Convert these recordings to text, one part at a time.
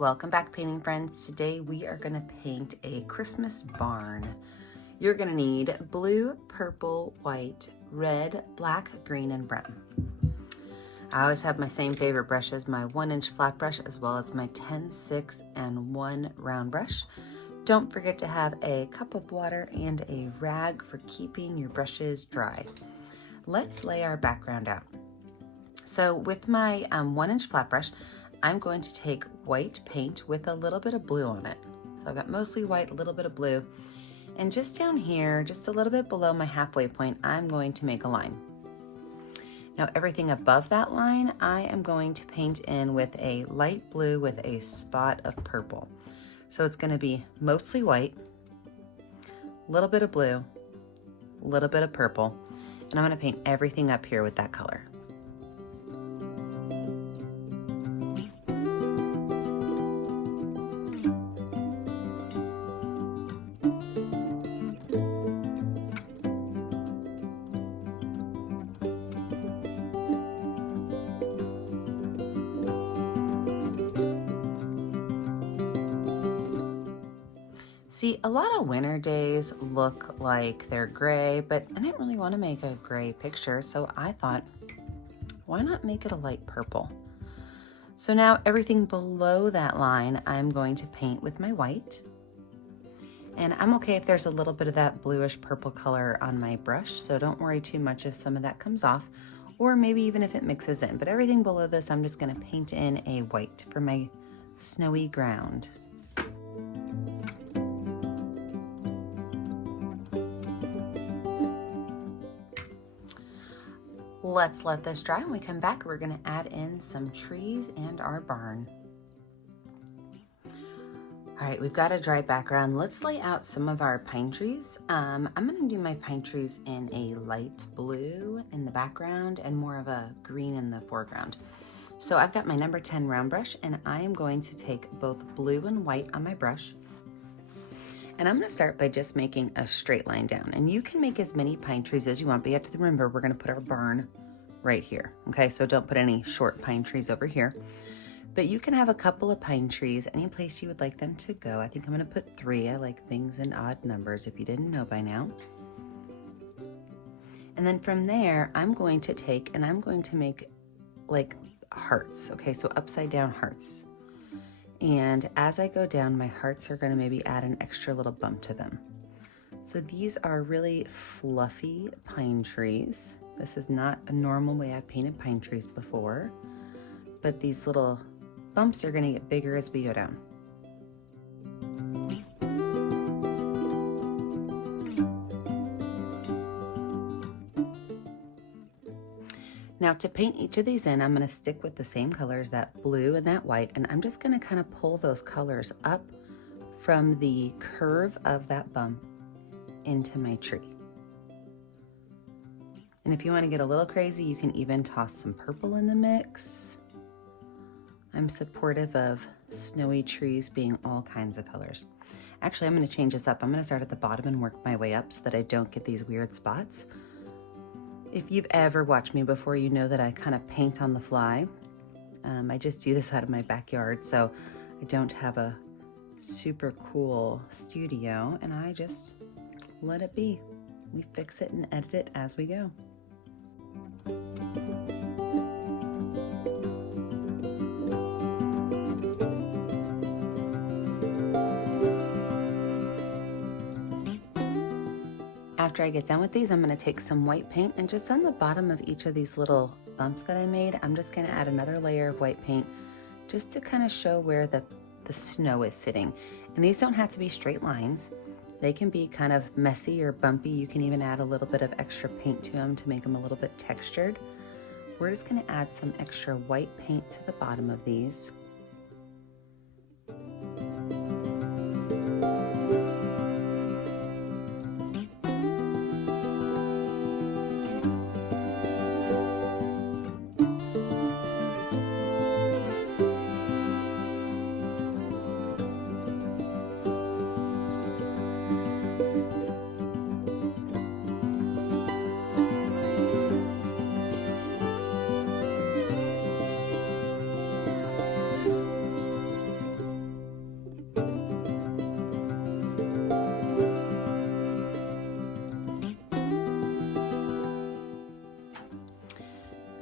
Welcome back, painting friends. Today we are going to paint a Christmas barn. You're going to need blue, purple, white, red, black, green, and brown. I always have my same favorite brushes, my 1-inch flat brush as well as my 10, 6, and 1 round brush. Don't forget to have a cup of water and a rag for keeping your brushes dry. Let's lay our background out. So with my 1-inch flat brush, I'm going to take white paint with a little bit of blue on it. So I've got mostly white, a little bit of blue. And just down here, just a little bit below my halfway point, I'm going to make a line. Now everything above that line, I am going to paint in with a light blue with a spot of purple. So it's going to be mostly white, a little bit of blue, a little bit of purple, and I'm going to paint everything up here with that color. See, a lot of winter days look like they're gray, but I didn't really want to make a gray picture, so I thought, why not make it a light purple? So now everything below that line, I'm going to paint with my white. And I'm okay if there's a little bit of that bluish purple color on my brush, so don't worry too much if some of that comes off, or maybe even if it mixes in. But everything below this, I'm just going to paint in a white for my snowy ground. Let's let this dry. When we come back, we're going to add in some trees and our barn. All right, we've got a dry background. Let's lay out some of our pine trees. I'm going to do my pine trees in a light blue in the background and more of a green in the foreground. So I've got my number 10 round brush, and I am going to take both blue and white on my brush. And I'm going to start by just making a straight line down. And you can make as many pine trees as you want, but you have to remember we're going to put our barn right here. Okay, so don't put any short pine trees over here. But you can have a couple of pine trees any place you would like them to go. I think I'm going to put 3. I like things in odd numbers if you didn't know by now. And then from there, I'm going to take and I'm going to make like hearts. Okay, so upside down hearts. And as I go down, my hearts are going to maybe add an extra little bump to them. So these are really fluffy pine trees. This is not a normal way I've painted pine trees before, but these little bumps are going to get bigger as we go down. Now to paint each of these in, I'm going to stick with the same colors, that blue and that white, and I'm just going to kind of pull those colors up from the curve of that bump into my tree. And if you want to get a little crazy, you can even toss some purple in the mix. I'm supportive of snowy trees being all kinds of colors. Actually, I'm going to change this up. I'm going to start at the bottom and work my way up so that I don't get these weird spots. If you've ever watched me before, you know that I kind of paint on the fly. I just do this out of my backyard, so I don't have a super cool studio, and I just let it be. We fix it and edit it as we go. After I get done with these, I'm going to take some white paint and just on the bottom of each of these little bumps that I made, I'm just going to add another layer of white paint just to kind of show where the snow is sitting. And these don't have to be straight lines. They can be kind of messy or bumpy. You can even add a little bit of extra paint to them to make them a little bit textured. We're just going to add some extra white paint to the bottom of these.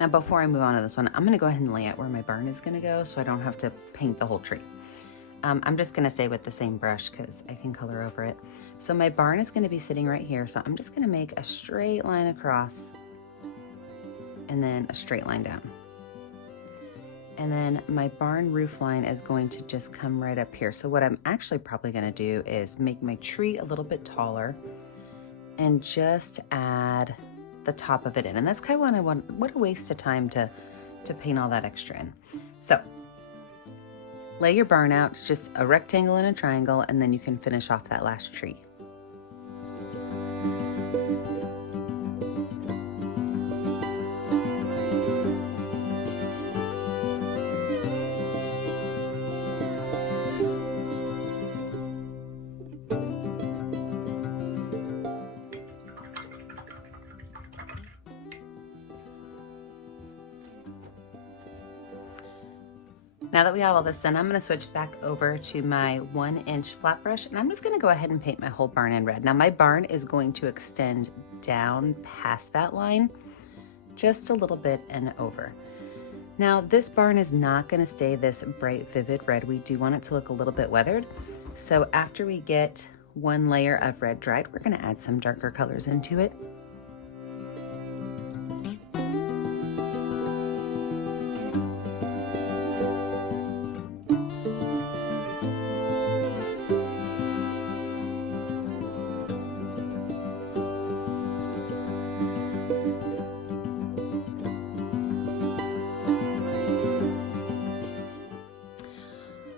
Now before I move on to this one, I'm gonna go ahead and lay out where my barn is gonna go so I don't have to paint the whole tree. I'm just gonna stay with the same brush because I can color over it. So my barn is gonna be sitting right here. So I'm just gonna make a straight line across and then a straight line down. And then my barn roof line is going to just come right up here. So what I'm actually probably gonna do is make my tree a little bit taller and just add the top of it in. And that's kind of what I want. What a waste of time to paint all that extra in. So lay your barn out. It's just a rectangle and a triangle, and then you can finish off that last tree. Now that we have all this done, I'm gonna switch back over to my 1-inch flat brush, and I'm just gonna go ahead and paint my whole barn in red. Now my barn is going to extend down past that line, just a little bit and over. Now this barn is not gonna stay this bright, vivid red. We do want it to look a little bit weathered. So after we get one layer of red dried, we're gonna add some darker colors into it.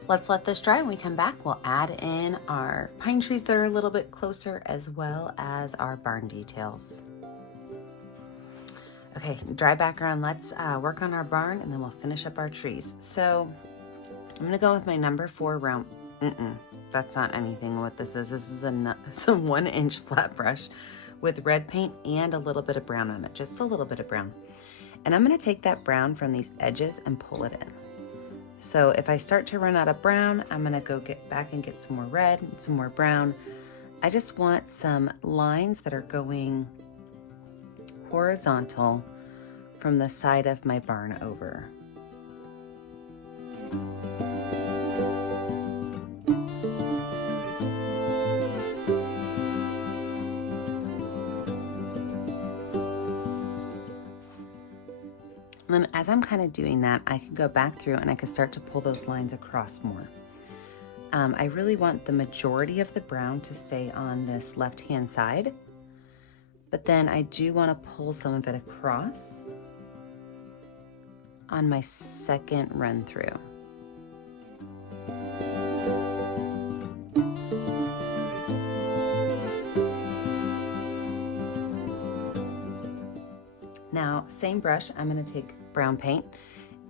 Let's let this dry. When we come back, we'll add in our pine trees that are a little bit closer, as well as our barn details. Okay, dry background. Let's work on our barn, and then we'll finish up our trees. So I'm gonna go with my number 4 round. That's not anything what this is. This is some 1-inch flat brush with red paint and a little bit of brown on it, just a little bit of brown. And I'm gonna take that brown from these edges and pull it in. So if I start to run out of brown, I'm gonna go get back and get some more red, some more brown. I just want some lines that are going horizontal from the side of my barn over. And then as I'm kind of doing that, I can go back through and I can start to pull those lines across more. I really want the majority of the brown to stay on this left-hand side, but then I do want to pull some of it across on my second run through. Now, same brush, I'm going to take brown paint,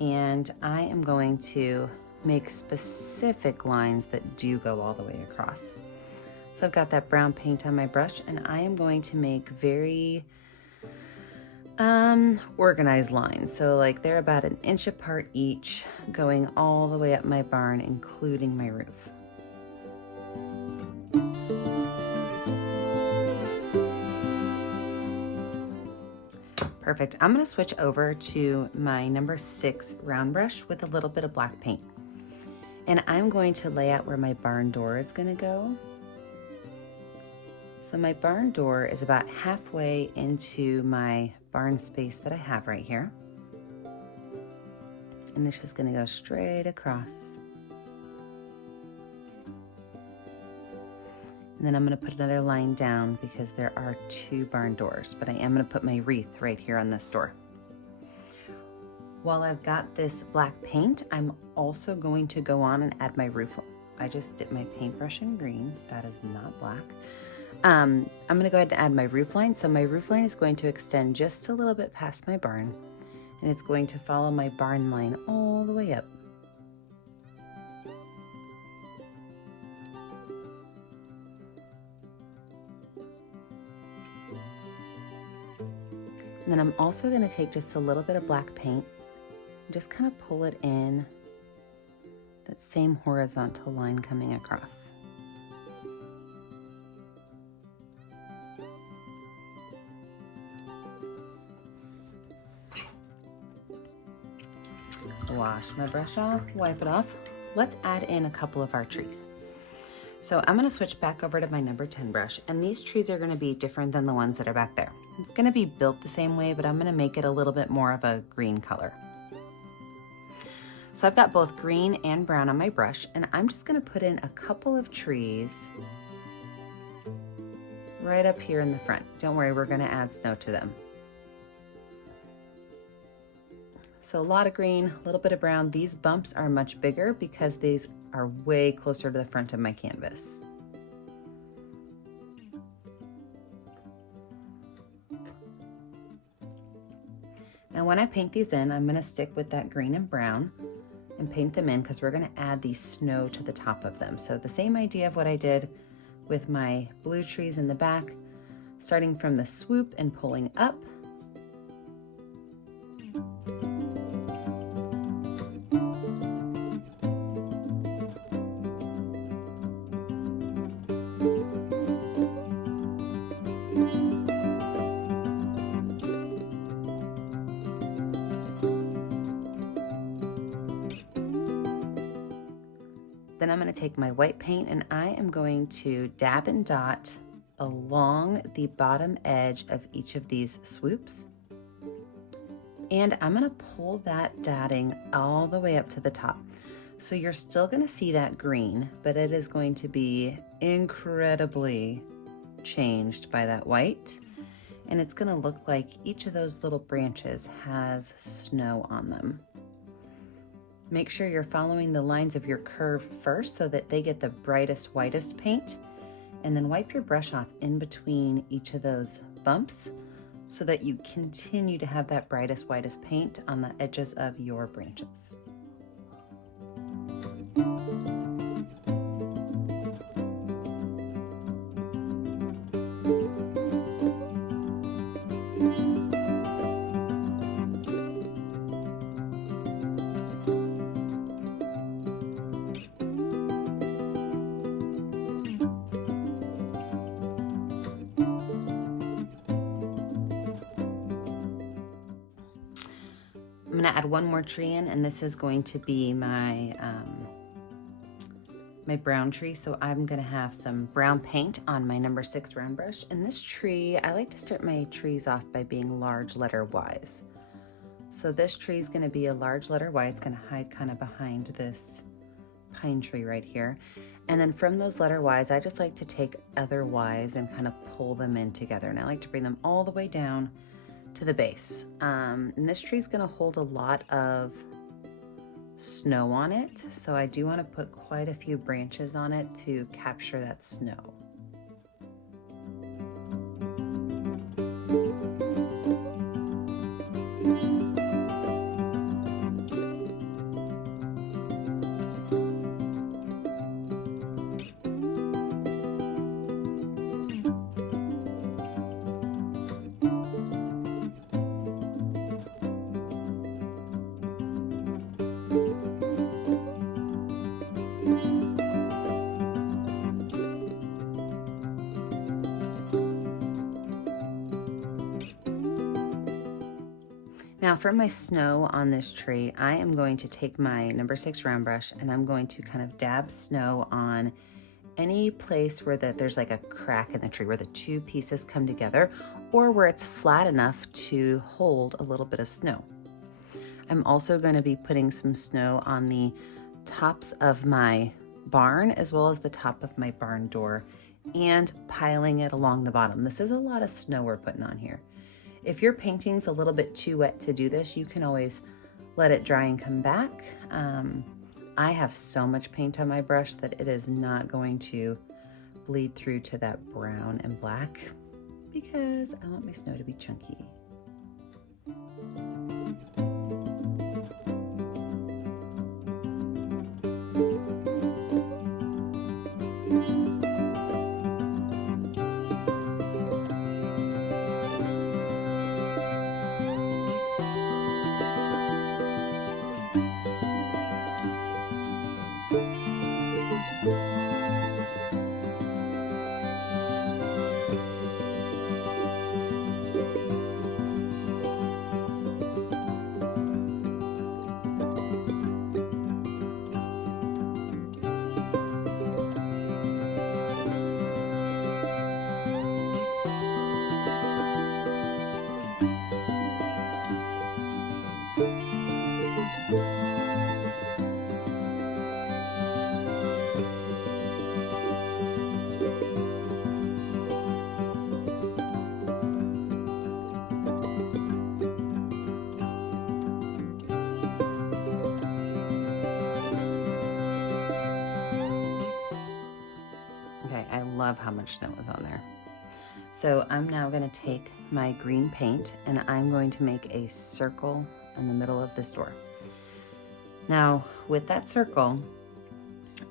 and I am going to make specific lines that do go all the way across. So I've got that brown paint on my brush, and I am going to make very organized lines. So like they're about 1 inch apart each, going all the way up my barn, including my roof. Perfect. I'm going to switch over to my number 6 round brush with a little bit of black paint. And I'm going to lay out where my barn door is going to go. So my barn door is about halfway into my barn space that I have right here. And it's just going to go straight across. And then I'm going to put another line down because there are 2 barn doors, but I am going to put my wreath right here on this door. While I've got this black paint, I'm also going to go on and add my roof. I just dipped my paintbrush in green. That is not black. I'm going to go ahead and add my roof line. So my roof line is going to extend just a little bit past my barn, and it's going to follow my barn line all the way up. And then I'm also going to take just a little bit of black paint and just kind of pull it in that same horizontal line coming across. wash my brush off, wipe it off. Let's add in a couple of our trees. So I'm gonna switch back over to my number 10 brush, and these trees are gonna be different than the ones that are back there. It's gonna be built the same way, but I'm gonna make it a little bit more of a green color. So I've got both green and brown on my brush, and I'm just gonna put in a couple of trees right up here in the front. Don't worry, we're gonna add snow to them. So a lot of green, a little bit of brown. These bumps are much bigger because these are way closer to the front of my canvas. Now when I paint these in, I'm gonna stick with that green and brown and paint them in because we're gonna add the snow to the top of them. So the same idea of what I did with my blue trees in the back, starting from the swoop and pulling up. Then I'm going to take my white paint and I am going to dab and dot along the bottom edge of each of these swoops. And I'm going to pull that dotting all the way up to the top. So you're still going to see that green, but it is going to be incredibly changed by that white. And it's going to look like each of those little branches has snow on them. Make sure you're following the lines of your curve first so that they get the brightest, whitest paint, and then wipe your brush off in between each of those bumps so that you continue to have that brightest, whitest paint on the edges of your branches. I'm gonna add one more tree in, and this is going to be my my brown tree. So I'm gonna have some brown paint on my number 6 round brush. And this tree, I like to start my trees off by being large letter Ys. So this tree is gonna be a large letter Y. It's gonna hide kind of behind this pine tree right here. And then from those letter Ys, I just like to take other Ys and kind of pull them in together. And I like to bring them all the way down to the base. And this tree is going to hold a lot of snow on it, so I do want to put quite a few branches on it to capture that snow. Now for my snow on this tree, I am going to take my number 6 round brush and I'm going to kind of dab snow on any place where there's like a crack in the tree, where the two pieces come together, or where it's flat enough to hold a little bit of snow. I'm also going to be putting some snow on the tops of my barn as well as the top of my barn door and piling it along the bottom. This is a lot of snow we're putting on here. If your painting's a little bit too wet to do this, you can always let it dry and come back. I have so much paint on my brush that it is not going to bleed through to that brown and black because I want my snow to be chunky. love how much snow is on there. So I'm now going to take my green paint and I'm going to make a circle in the middle of this door. Now with that circle,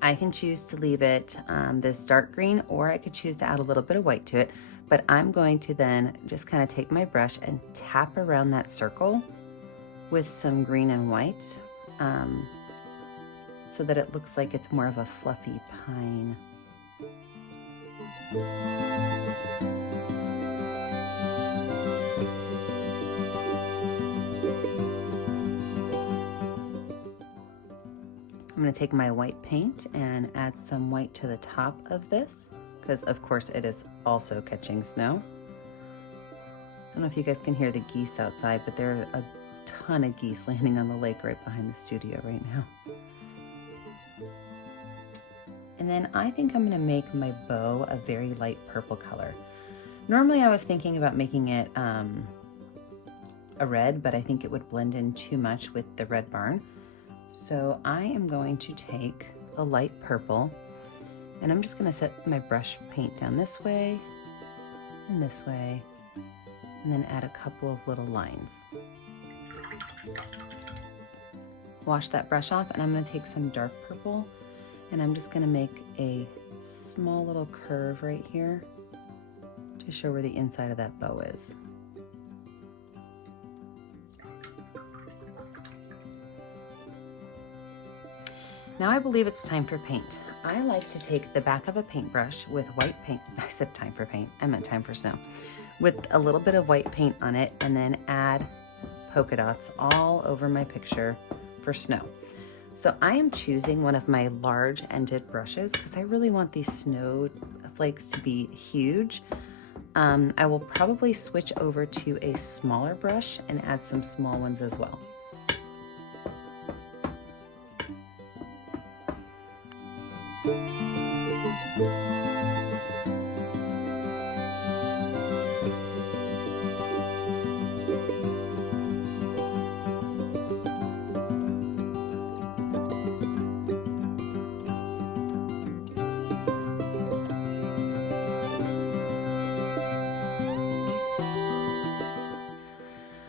I can choose to leave it this dark green, or I could choose to add a little bit of white to it, but I'm going to then just kind of take my brush and tap around that circle with some green and white so that it looks like it's more of a fluffy pine. I'm going to take my white paint and add some white to the top of this, because of course it is also catching snow. I don't know if you guys can hear the geese outside, but there are a ton of geese landing on the lake right behind the studio right now. And then I think I'm going to make my bow a very light purple color. Normally I was thinking about making it a red, but I think it would blend in too much with the red barn. So I am going to take a light purple and I'm just going to set my brush paint down this way, and then add a couple of little lines. Wash that brush off and I'm going to take some dark purple and I'm just going to make a small little curve right here to show where the inside of that bow is. Now I believe it's time for paint. I like to take the back of a paintbrush with white paint. I said time for paint, I meant time for snow. With a little bit of white paint on it, and then add polka dots all over my picture for snow. So I am choosing one of my large ended brushes because I really want these snowflakes to be huge. I will probably switch over to a smaller brush and add some small ones as well.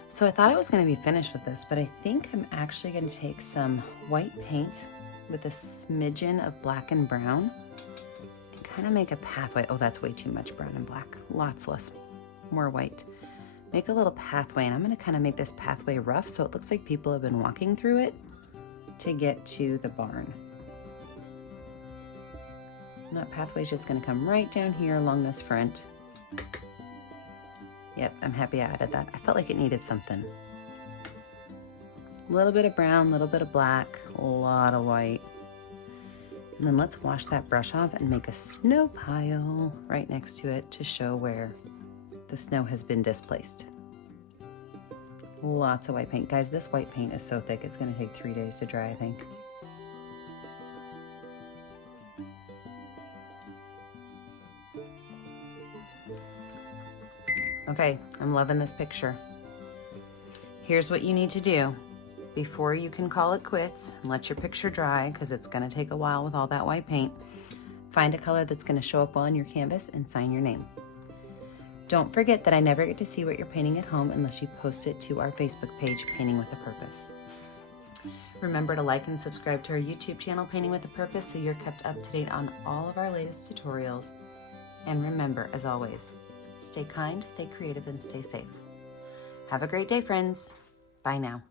So I thought I was going to be finished with this, but I think I'm actually going to take some white paint with a smidgen of black and brown and kind of make a pathway. Oh, that's way too much brown and black. Lots less, more white. Make a little pathway, and I'm going to kind of make this pathway rough so it looks like people have been walking through it to get to the barn. And that pathway is just going to come right down here along this front. Yep, I'm happy I added that. I felt like it needed something. A little bit of brown, a little bit of black, a lot of white. And then let's wash that brush off and make a snow pile right next to it to show where the snow has been displaced. Lots of white paint. Guys, this white paint is so thick, it's gonna take 3 days to dry, I think. Okay, I'm loving this picture. Here's what you need to do before you can call it quits and let your picture dry, because it's gonna take a while with all that white paint. Find a color that's gonna show up well on your canvas and sign your name. Don't forget that I never get to see what you're painting at home unless you post it to our Facebook page, Painting with a Purpose. Remember to like and subscribe to our YouTube channel, Painting with a Purpose, so you're kept up to date on all of our latest tutorials. And remember, as always, stay kind, stay creative, and stay safe. Have a great day, friends. Bye now.